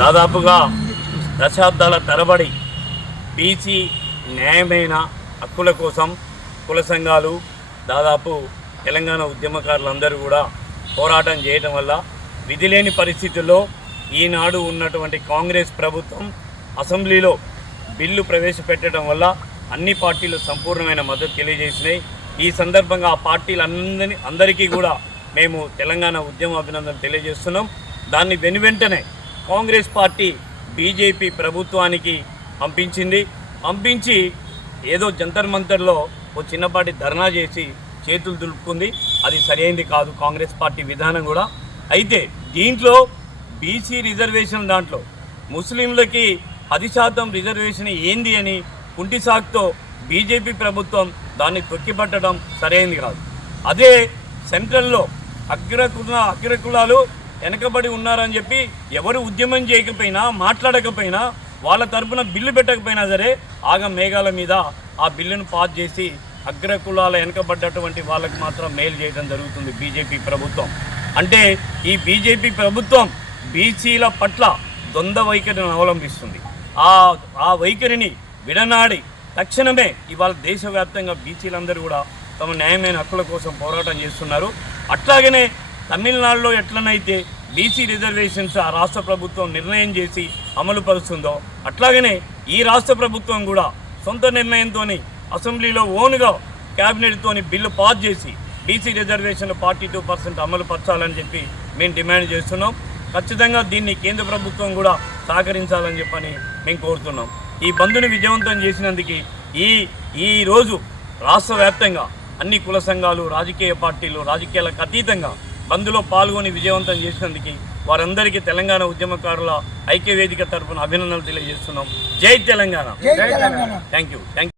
దాదాపుగా దశాబ్దాల తరబడి బీసీ న్యాయమైన హక్కుల కోసం కుల సంఘాలు దాదాపు తెలంగాణ ఉద్యమకారులందరూ కూడా పోరాటం చేయటం వల్ల విధిలేని పరిస్థితుల్లో ఈనాడు ఉన్నటువంటి కాంగ్రెస్ ప్రభుత్వం అసెంబ్లీలో బిల్లు ప్రవేశపెట్టడం వల్ల అన్ని పార్టీలు సంపూర్ణమైన మద్దతు తెలియజేసినాయి. ఈ సందర్భంగా ఆ పార్టీలందరి అందరికీ కూడా మేము తెలంగాణ ఉద్యమ అభినందనలు తెలియజేస్తున్నాం. దాన్ని వెనువెంటనే కాంగ్రెస్ పార్టీ బీజేపీ ప్రభుత్వానికి పంపించింది. పంపించి ఏదో జంతర్ మంతర్లో ఓ చిన్నపాటి ధర్నా చేసి చేతులు దులుపుకుంది. అది సరైనది కాదు. కాంగ్రెస్ పార్టీ విధానం కూడా. అయితే దీంట్లో బీసీ రిజర్వేషన్ దాంట్లో ముస్లింలకి పది శాతం రిజర్వేషన్ ఏంది అని కుంటిసాక్తో బీజేపీ ప్రభుత్వం దాన్ని తొక్కిపట్టడం సరైనది కాదు. అదే సెంట్రల్లో అగ్రకుల అగ్రకులాలు వెనకబడి ఉన్నారని చెప్పి ఎవరు ఉద్యమం చేయకపోయినా మాట్లాడకపోయినా వాళ్ళ తరపున బిల్లు పెట్టకపోయినా సరే ఆగం మేఘాల మీద ఆ బిల్లును పాస్ చేసి అగ్రకులాల వెనకబడ్డటువంటి వాళ్ళకి మాత్రం మేలు చేయడం జరుగుతుంది బీజేపీ ప్రభుత్వం. అంటే ఈ బీజేపీ ప్రభుత్వం బీసీల పట్ల ద్వంద్వ వైఖరిని అవలంబిస్తుంది. ఆ ఆ వైఖరిని విడనాడి తక్షణమే ఇవాళ దేశవ్యాప్తంగా బీసీలందరూ కూడా తమ న్యాయమైన హక్కుల కోసం పోరాటం చేస్తున్నారు. అట్లాగనే తమిళనాడులో ఎట్లనైతే బీసీ రిజర్వేషన్స్ ఆ రాష్ట్ర ప్రభుత్వం నిర్ణయం చేసి అమలు పరుస్తుందో అట్లాగనే ఈ రాష్ట్ర ప్రభుత్వం కూడా సొంత నిర్ణయంతో అసెంబ్లీలో ఓన్గా క్యాబినెట్తోని బిల్లు పాస్ చేసి BC reservation forty two percent అమలు పరచాలని చెప్పి మేము డిమాండ్ చేస్తున్నాం. ఖచ్చితంగా దీన్ని కేంద్ర ప్రభుత్వం కూడా సహకరించాలని చెప్పని మేము కోరుతున్నాం. ఈ బంద్ని విజయవంతం చేసినందుకు ఈ ఈరోజు రాష్ట్ర వ్యాప్తంగా అన్ని కుల సంఘాలు రాజకీయ పార్టీలు రాజకీయాలకు అతీతంగా బంద్లో పాల్గొని విజయవంతం చేసినందుకు వారందరికీ తెలంగాణ ఉద్యమకారుల ఐక్యవేదిక తరఫున అభినందనలు తెలియజేస్తున్నాం. జై తెలంగాణ. జై తెలంగాణ. Thank you thank